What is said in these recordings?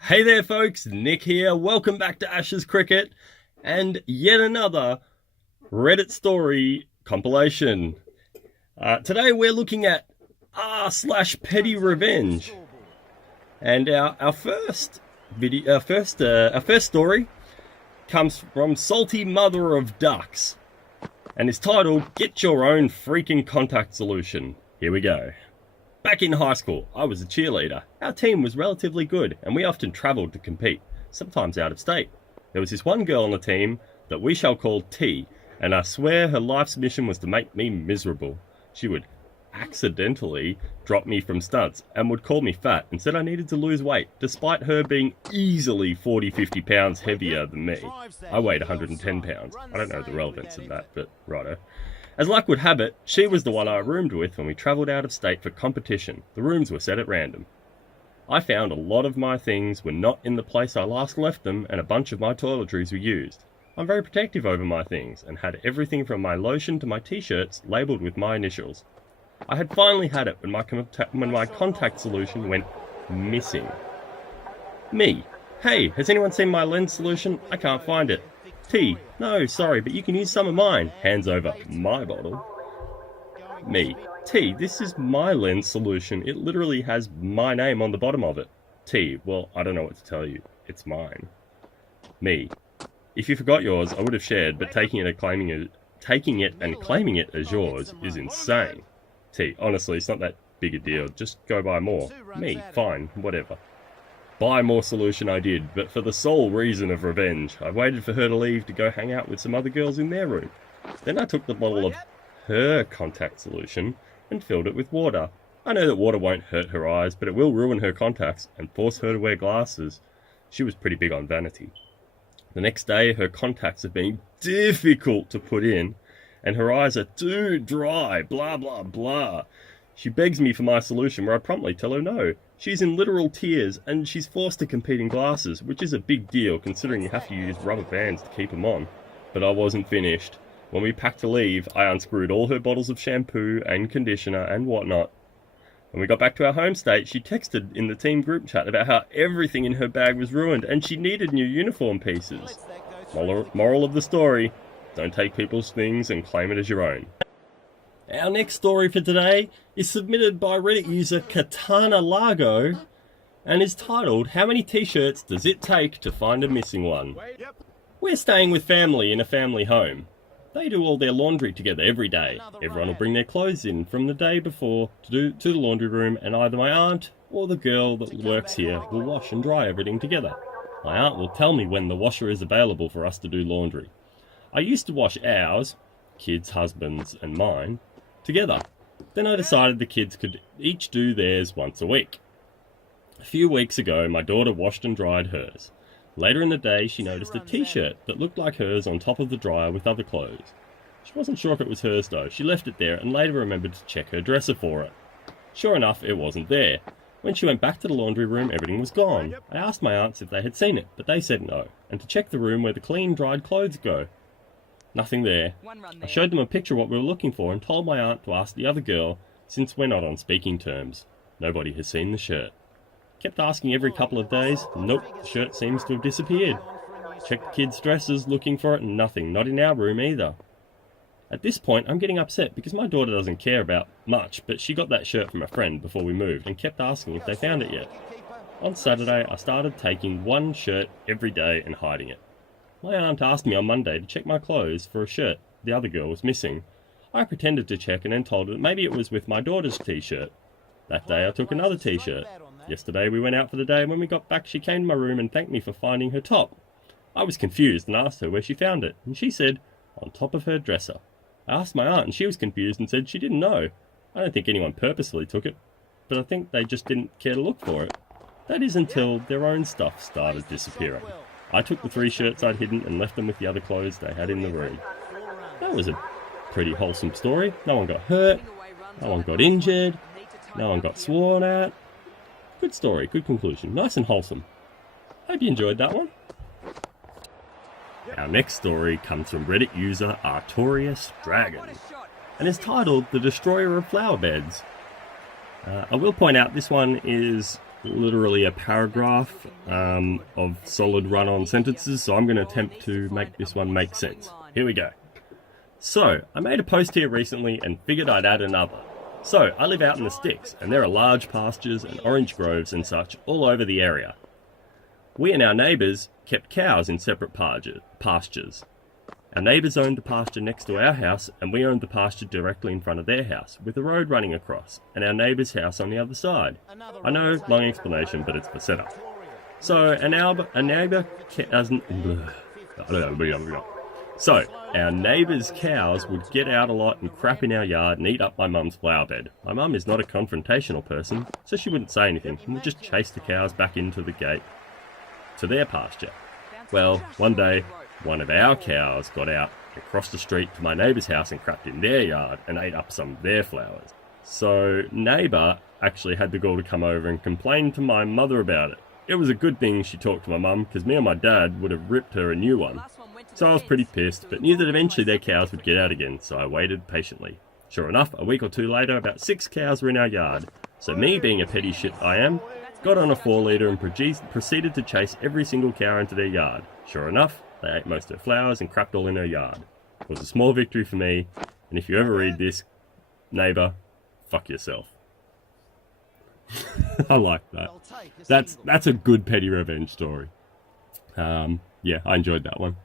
Hey there folks, Nick here. Welcome back to Ashes Cricket and yet another Reddit story compilation. Today we're looking at r/pettyrevenge, and our first story comes from Salty Mother of Ducks and is titled "Get Your Own Freaking Contact Solution." Here we go. Back in high school, I was a cheerleader. Our team was relatively good, and we often travelled to compete, sometimes out of state. There was this one girl on the team that we shall call T, and I swear her life's mission was to make me miserable. She would accidentally drop me from stunts and would call me fat and said I needed to lose weight, despite her being easily 40-50 pounds heavier than me. I weighed 110 pounds. I don't know the relevance of that, but righto. As luck would have it, she was the one I roomed with when we travelled out of state for competition. The rooms were set at random. I found a lot of my things were not in the place I last left them, and a bunch of my toiletries were used. I'm very protective over my things, and had everything from my lotion to my t-shirts labelled with my initials. I had finally had it when my contact solution went missing. Me. Hey, has anyone seen my lens solution? I can't find it. T. No, sorry, but you can use some of mine. Hands over my bottle. Me. T. This is my lens solution. It literally has my name on the bottom of it. T. Well, I don't know what to tell you. It's mine. Me. If you forgot yours, I would have shared, but taking it and claiming it as yours is insane. T. Honestly, it's not that big a deal. Just go buy more. Me. Fine. Whatever. Buy more solution I did, but for the sole reason of revenge. I waited for her to leave to go hang out with some other girls in their room. Then I took the bottle of her contact solution and filled it with water. I know that water won't hurt her eyes, but it will ruin her contacts and force her to wear glasses. She was pretty big on vanity. The next day, her contacts have been difficult to put in, and her eyes are too dry, blah blah blah. She begs me for my solution, where I promptly tell her no. She's in literal tears, and she's forced to compete in glasses, which is a big deal considering you have to use rubber bands to keep them on. But I wasn't finished. When we packed to leave, I unscrewed all her bottles of shampoo and conditioner and whatnot. When we got back to our home state, she texted in the team group chat about how everything in her bag was ruined and she needed new uniform pieces. Moral of the story, don't take people's things and claim it as your own. Our next story for today is submitted by Reddit user Katana Lago and is titled, "How many t-shirts does it take to find a missing one?" We're staying with family in a family home. They do all their laundry together every day. Everyone will bring their clothes in from the day before to the laundry room, and either my aunt or the girl that works here will wash and dry everything together. My aunt will tell me when the washer is available for us to do laundry. I used to wash ours, kids, husbands and mine, together. Then I decided the kids could each do theirs once a week. A few weeks ago, my daughter washed and dried hers. Later in the day, she noticed a t-shirt that looked like hers on top of the dryer with other clothes. She wasn't sure if it was hers though. She left it there and later remembered to check her dresser for it. Sure enough, it wasn't there. When she went back to the laundry room, everything was gone. I asked my aunts if they had seen it, but they said no, and to check the room where the clean, dried clothes go. Nothing there. I showed them a picture of what we were looking for and told my aunt to ask the other girl, since we're not on speaking terms. Nobody has seen the shirt. Kept asking every couple of days. Nope, the shirt seems to have disappeared. Checked kids' dresses looking for it and nothing, not in our room either. At this point, I'm getting upset because my daughter doesn't care about much, but she got that shirt from a friend before we moved and kept asking if they found it yet. On Saturday, I started taking one shirt every day and hiding it. My aunt asked me on Monday to check my clothes for a shirt the other girl was missing. I pretended to check and then told her that maybe it was with my daughter's t-shirt. That day I took another t-shirt. Yesterday we went out for the day and when we got back she came to my room and thanked me for finding her top. I was confused and asked her where she found it, and she said, on top of her dresser. I asked my aunt and she was confused and said she didn't know. I don't think anyone purposely took it, but I think they just didn't care to look for it. That is until their own stuff started disappearing. I took the 3 shirts I'd hidden and left them with the other clothes they had in the room. That was a pretty wholesome story. No one got hurt, no one got injured, no one got sworn at. Good story, good conclusion, nice and wholesome. Hope you enjoyed that one. Our next story comes from Reddit user Artorius Dragon and is titled The Destroyer of Flower Beds. I will point out this one is literally a paragraph of solid run-on sentences, so I'm going to attempt to make this one make sense. Here we go. So, I made a post here recently and figured I'd add another. So, I live out in the sticks, and there are large pastures and orange groves and such all over the area. We and our neighbours kept cows in separate pastures. Our neighbours owned the pasture next to our house, and we owned the pasture directly in front of their house, with a road running across, and our neighbour's house on the other side. I know, long explanation, but it's for setup. So, our neighbour's cows would get out a lot and crap in our yard and eat up my mum's flower bed. My mum is not a confrontational person, so she wouldn't say anything, and would just chase the cows back into the gate to their pasture. Well, one day, one of our cows got out and crossed the street to my neighbour's house and crapped in their yard and ate up some of their flowers. So, neighbour actually had the gall to come over and complain to my mother about it. It was a good thing she talked to my mum, because me and my dad would have ripped her a new one. So I was pretty pissed, but knew that eventually their cows would get out again, so I waited patiently. Sure enough, a week or two later, about 6 cows were in our yard. So me, being a petty shit I am, got on a 4-litre and proceeded to chase every single cow into their yard. Sure enough, they ate most of her flowers and crapped all in her yard. It was a small victory for me, and if you ever read this, neighbour, fuck yourself. I like that. That's a good petty revenge story. Yeah, I enjoyed that one.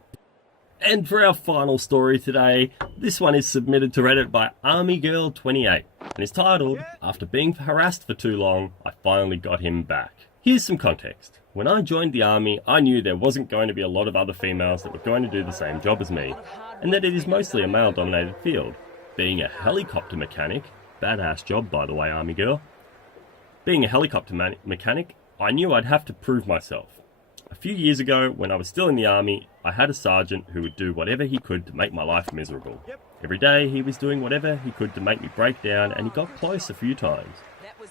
And for our final story today, this one is submitted to Reddit by ArmyGirl28 and is titled, After Being Harassed for Too Long, I Finally Got Him Back. Here's some context. When I joined the army, I knew there wasn't going to be a lot of other females that were going to do the same job as me, and that it is mostly a male-dominated field. Being a helicopter mechanic, badass job by the way, Army Girl. Being a helicopter mechanic, I knew I'd have to prove myself. A few years ago, when I was still in the army, I had a sergeant who would do whatever he could to make my life miserable. Every day he was doing whatever he could to make me break down, and he got close a few times.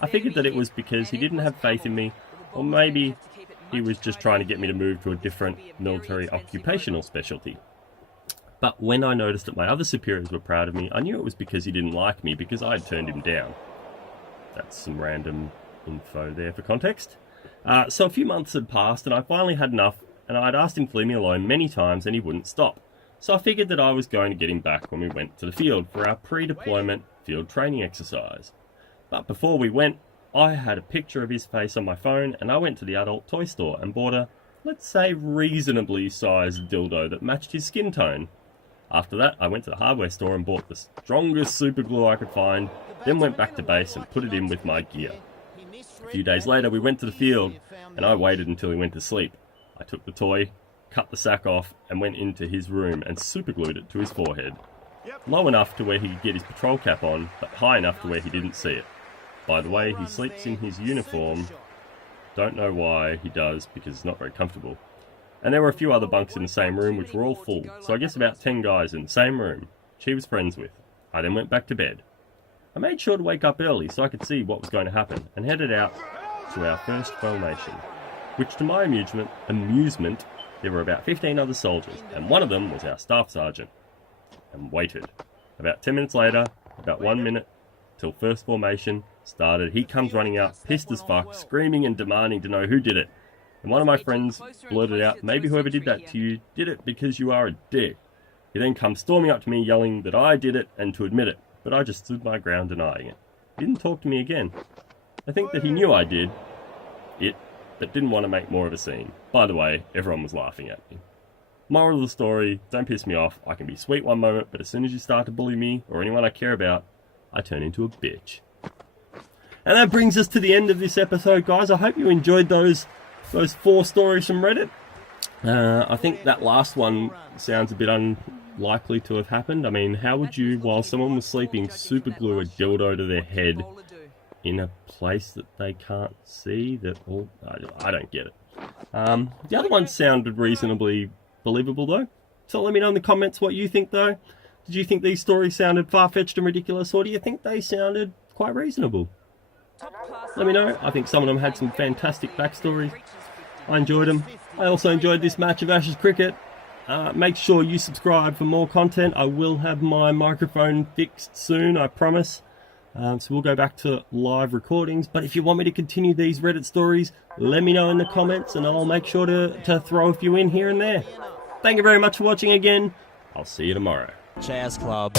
I figured that it was because he didn't have faith in me, or maybe he was just trying to get me to move to a different military occupational specialty. But when I noticed that my other superiors were proud of me, I knew it was because he didn't like me because I had turned him down. That's some random info there for context. So a few months had passed and I finally had enough, and I'd asked him to leave me alone many times and he wouldn't stop. So I figured that I was going to get him back when we went to the field for our pre-deployment field training exercise. But before we went, I had a picture of his face on my phone, and I went to the adult toy store and bought a, let's say, reasonably sized dildo that matched his skin tone. After that, I went to the hardware store and bought the strongest super glue I could find, then went back to base and put it in with my gear. A few days later, we went to the field, and I waited until he went to sleep. I took the toy, cut the sack off, and went into his room and superglued it to his forehead. Low enough to where he could get his patrol cap on, but high enough to where he didn't see it. By the way, he sleeps in his uniform. Don't know why he does, because it's not very comfortable. And there were a few other bunks in the same room which were all full, so I guess about 10 guys in the same room, which he was friends with. I then went back to bed. I made sure to wake up early so I could see what was going to happen, and headed out to our first formation, which to my amusement, there were about 15 other soldiers, and one of them was our staff sergeant, and waited. About 10 minutes later, about 1 minute till first formation started, he comes running out, pissed as fuck, screaming and demanding to know who did it. And one of my friends blurted out, maybe whoever did that to you did it because you are a dick. He then comes storming up to me yelling that I did it and to admit it, but I just stood my ground denying it. He didn't talk to me again. I think that he knew I did it, but didn't want to make more of a scene. By the way, everyone was laughing at me. Moral of the story, don't piss me off. I can be sweet one moment, but as soon as you start to bully me or anyone I care about, I turn into a bitch. And that brings us to the end of this episode, guys. I hope you enjoyed those 4 stories from Reddit. I think that last one sounds a bit unlikely to have happened. I mean, how would you, while someone was sleeping, super glue a dildo to their head in a place that they can't see? I don't get it. The other one sounded reasonably believable, though. So let me know in the comments what you think, though. Did you think these stories sounded far-fetched and ridiculous, or do you think they sounded quite reasonable? Let me know. I think some of them had some fantastic backstories. I enjoyed them. I also enjoyed this match of Ashes cricket. Make sure you subscribe for more content. I will have my microphone fixed soon, I promise. So we'll go back to live recordings. But if you want me to continue these Reddit stories, let me know in the comments and I'll make sure to throw a few in here and there. Thank you very much for watching again. I'll see you tomorrow. Jazz Club.